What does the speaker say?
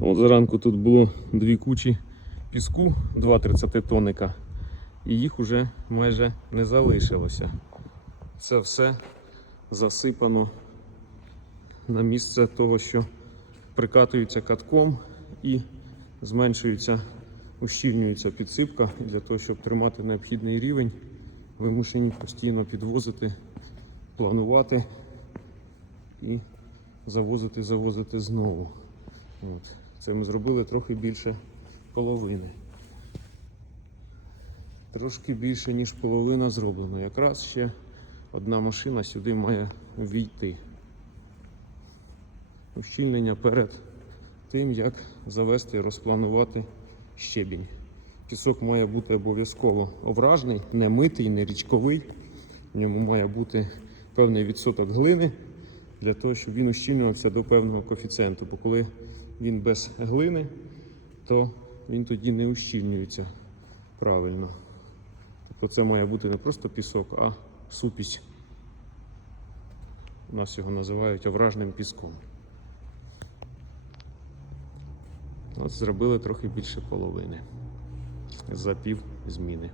От зранку тут було дві кучі піску, 2,30 тонника, і їх уже майже не залишилося. Це все засипано на місце того, що прикатується катком і зменшується, ущільнюється підсипка. Для того, щоб тримати необхідний рівень, вимушені постійно підвозити, планувати і завозити, завозити знову. От. Це ми зробили трохи більше половини. Трошки більше, ніж половина зроблено. Якраз ще одна машина сюди має війти. Ущільнення перед тим, як завести і розпланувати щебінь. Пісок має бути обов'язково овражний, не митий, не річковий. В ньому має бути певний відсоток глини для того, щоб він ущільнювався до певного коефіцієнту. Бо коли він без глини, то він тоді не ущільнюється правильно. Тобто це має бути не просто пісок, а супість. У нас його називають овражним піском. От зробили трохи більше половини за пів зміни.